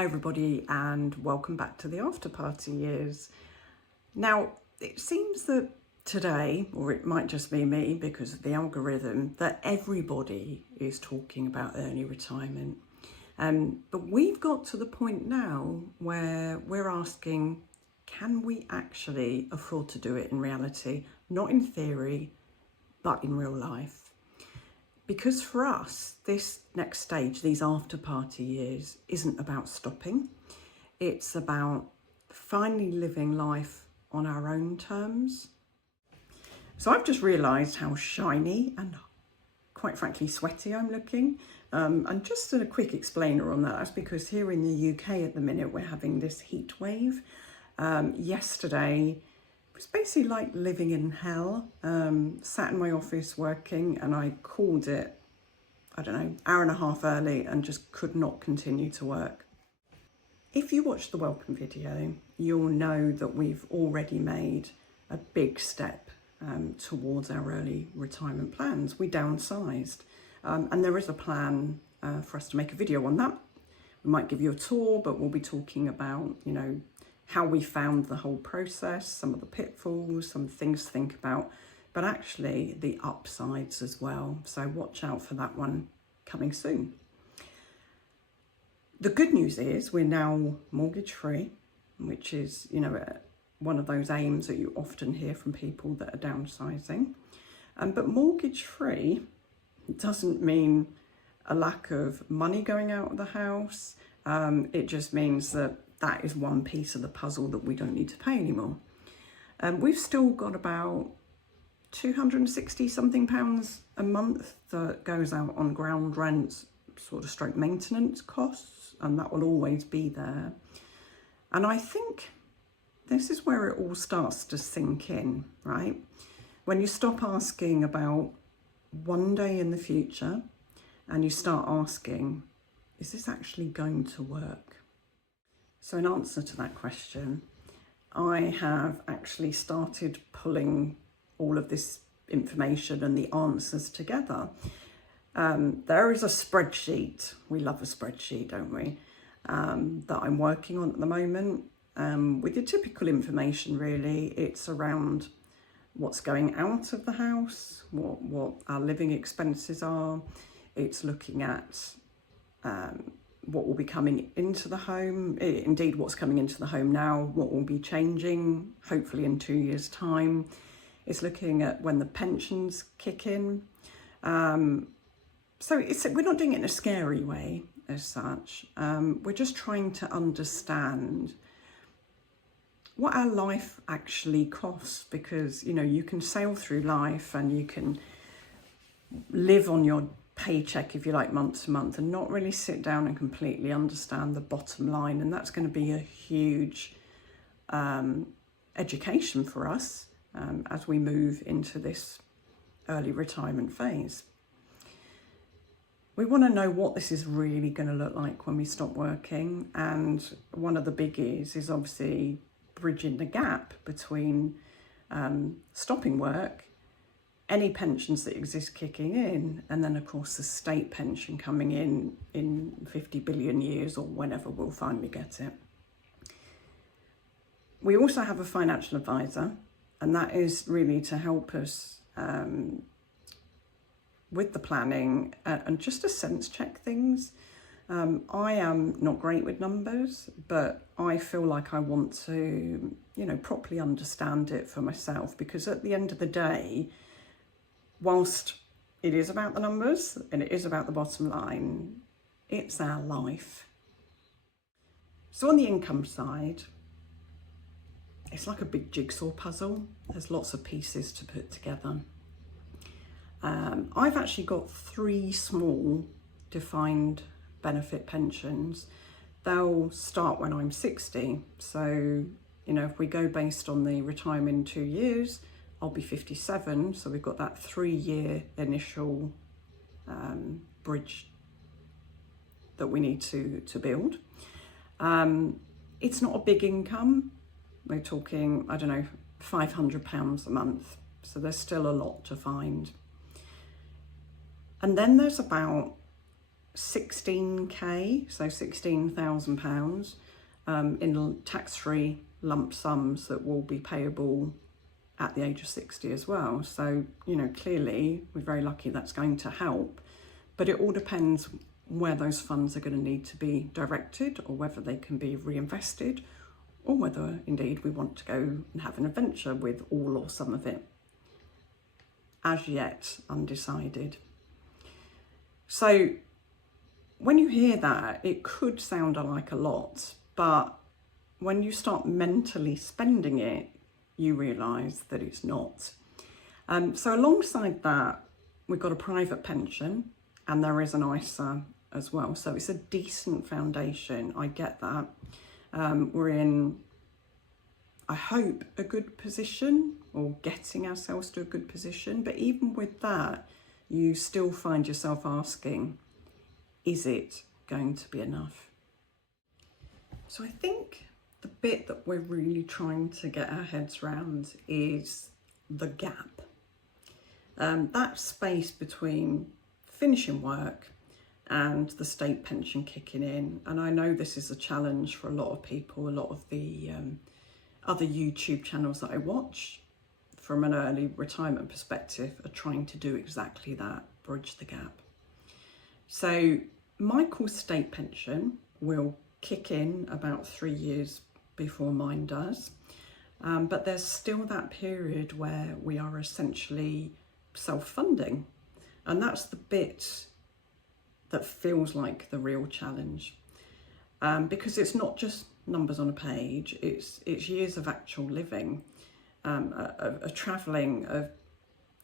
Hi everybody and welcome back to the After Party Years. Now it seems that today, or it might just be me because of the algorithm, that everybody is talking about early retirement. But we've got to the point now where we're asking, can we actually afford to do it in reality? Not in theory, but in real life. Because for us, this next stage, these after party years, isn't about stopping. It's about finally living life on our own terms. So I've just realised how shiny and quite frankly sweaty I'm looking. And just a quick explainer on that, that's because here in the UK at the minute, we're having this heat wave. Yesterday, it's basically like living in hell. Sat in my office working and I called it, I don't know, hour and a half early and just could not continue to work. If you watch the welcome video, you'll know that we've already made a big step towards our early retirement plans. We downsized and there is a plan for us to make a video on that. We might give you a tour, but we'll be talking about, how we found the whole process, some of the pitfalls, some things to think about, but actually the upsides as well. So watch out for that one coming soon. The good news is we're now mortgage free, which is, one of those aims that you often hear from people that are downsizing. But mortgage free doesn't mean a lack of money going out of the house. It just means that is one piece of the puzzle that we don't need to pay anymore. We've still got about 260 something pounds a month that goes out on ground rent, sort of stroke maintenance costs, and that will always be there. And I think this is where it all starts to sink in, right? When you stop asking about one day in the future and you start asking, is this actually going to work? So in answer to that question, I have actually started pulling all of this information and the answers together. There is a spreadsheet, we love a spreadsheet, don't we, that I'm working on at the moment. With your typical information really, it's around what's going out of the house, what our living expenses are. It's looking at what will be coming into the home, indeed what's coming into the home now, what will be changing, hopefully in 2 years' time. It's looking at when the pensions kick in. So we're not doing it in a scary way as such. We're just trying to understand what our life actually costs, because, you can sail through life and you can live on your paycheck, if you like, month to month, and not really sit down and completely understand the bottom line. And that's going to be a huge education for us as we move into this early retirement phase. We want to know what this is really going to look like when we stop working. And one of the biggies is obviously bridging the gap between stopping work, any pensions that exist kicking in, and then of course the state pension coming in 50 billion years or whenever we'll finally get it. We also have a financial advisor, and that is really to help us with the planning and just to sense check things. I am not great with numbers, but I feel like I want to, properly understand it for myself, because at the end of the day, whilst it is about the numbers and it is about the bottom line, it's our life. So on the income side, it's like a big jigsaw puzzle. There's lots of pieces to put together. I've actually got 3 small defined benefit pensions. They'll start when I'm 60. So, if we go based on the retirement in 2 years, I'll be 57. So we've got that 3-year initial bridge that we need to build. It's not a big income. We're talking, I don't know, £500 a month. So there's still a lot to find. And then there's about 16k, so £16,000 in tax-free lump sums that will be payable at the age of 60 as well. So, you know, clearly we're very lucky that's going to help, but it all depends where those funds are going to need to be directed, or whether they can be reinvested, or whether indeed we want to go and have an adventure with all or some of it. As yet undecided. So when you hear that, it could sound like a lot, but when you start mentally spending it, you realise that it's not. So alongside that, we've got a private pension, and there is an ISA as well. So it's a decent foundation, I get that. We're in, I hope, a good position, or getting ourselves to a good position. But even with that, you still find yourself asking, is it going to be enough? So I think the bit that we're really trying to get our heads around is the gap. That space between finishing work and the state pension kicking in. And I know this is a challenge for a lot of people. A lot of the other YouTube channels that I watch from an early retirement perspective are trying to do exactly that, bridge the gap. So Michael's state pension will kick in about 3 years before mine does. But there's still that period where we are essentially self-funding. And that's the bit that feels like the real challenge. Because it's not just numbers on a page, it's years of actual living, of travelling, of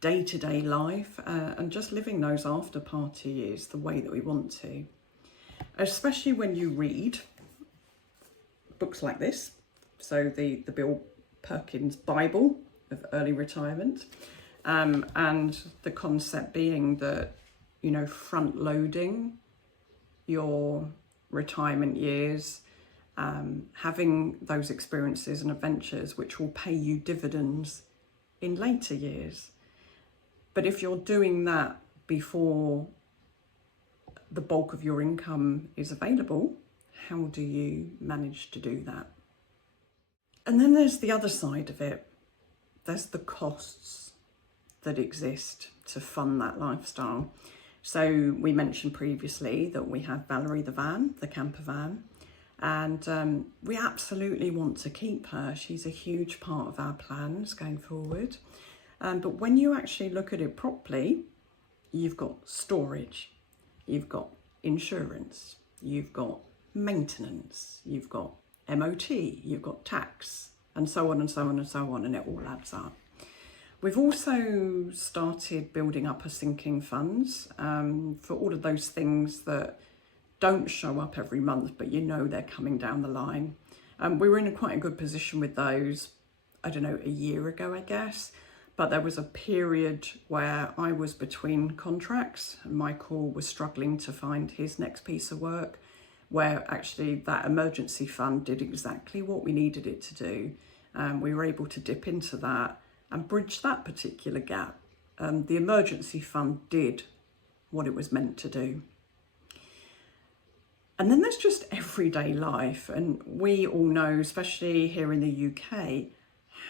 day-to-day life, and just living those after party years the way that we want to. Especially when you read books like this, so the Bill Perkins Bible of early retirement, and the concept being that, you know, front loading your retirement years, having those experiences and adventures which will pay you dividends in later years. But if you're doing that before the bulk of your income is available, how do you manage to do that? And then there's the other side of it. There's the costs that exist to fund that lifestyle. So we mentioned previously that we have Valerie the van, the camper van, and we absolutely want to keep her. She's a huge part of our plans going forward. But when you actually look at it properly, you've got storage, you've got insurance, you've got maintenance, you've got MOT, you've got tax, and so on and so on and so on, and it all adds up. We've also started building up a sinking funds for all of those things that don't show up every month, but you know they're coming down the line. We were in quite a good position with those, I don't know, a year ago, I guess. But there was a period where I was between contracts and Michael was struggling to find his next piece of work, where actually that emergency fund did exactly what we needed it to do. We were able to dip into that and bridge that particular gap. The emergency fund did what it was meant to do. And then there's just everyday life. And we all know, especially here in the UK,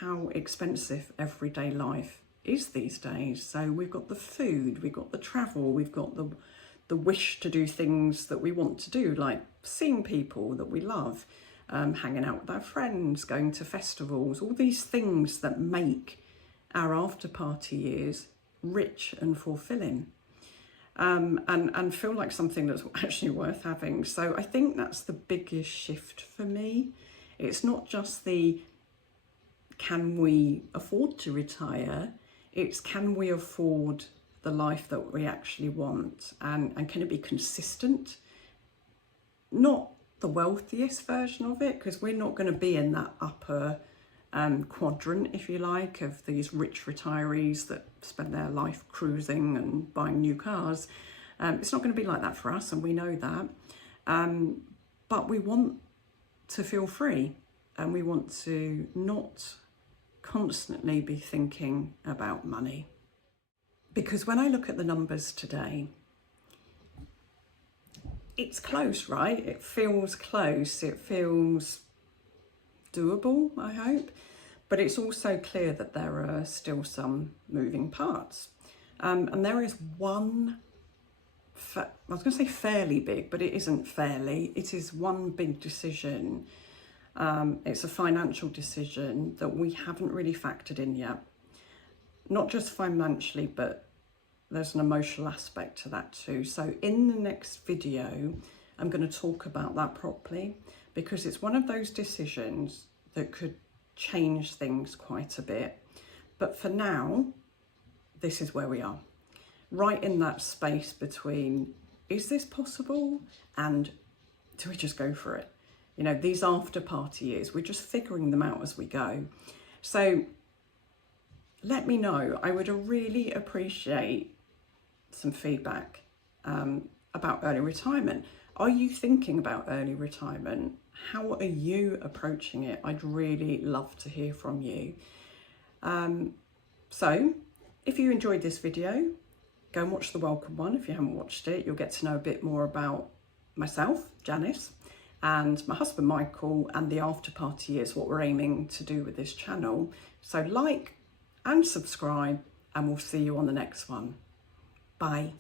how expensive everyday life is these days. So we've got the food, we've got the travel, we've got the wish to do things that we want to do, like seeing people that we love, hanging out with our friends, going to festivals, all these things that make our after party years rich and fulfilling, and feel like something that's actually worth having. So I think that's the biggest shift for me. It's not just the can we afford to retire, it's can we afford the life that we actually want, and can it be consistent? Not the wealthiest version of it, because we're not going to be in that upper quadrant, if you like, of these rich retirees that spend their life cruising and buying new cars. It's not going to be like that for us, and we know that. But we want to feel free, and we want to not constantly be thinking about money. Because when I look at the numbers today, it's close, right? It feels close. It feels doable, I hope. But it's also clear that there are still some moving parts. And there is one, I was going to say fairly big, but it isn't fairly. It is one big decision. It's a financial decision that we haven't really factored in yet. Not just financially, but there's an emotional aspect to that too. So in the next video, I'm going to talk about that properly, because it's one of those decisions that could change things quite a bit. But for now, this is where we are. Right in that space between, is this possible? And do we just go for it? You know, these after party years, we're just figuring them out as we go. So let me know. I would really appreciate some feedback about early retirement. Are you thinking about early retirement? How are you approaching it? I'd really love to hear from you. So if you enjoyed this video, go and watch the welcome one. If you haven't watched it, you'll get to know a bit more about myself, Janice, and my husband, Michael, and the after party is what we're aiming to do with this channel. So like and subscribe, and we'll see you on the next one. Bye.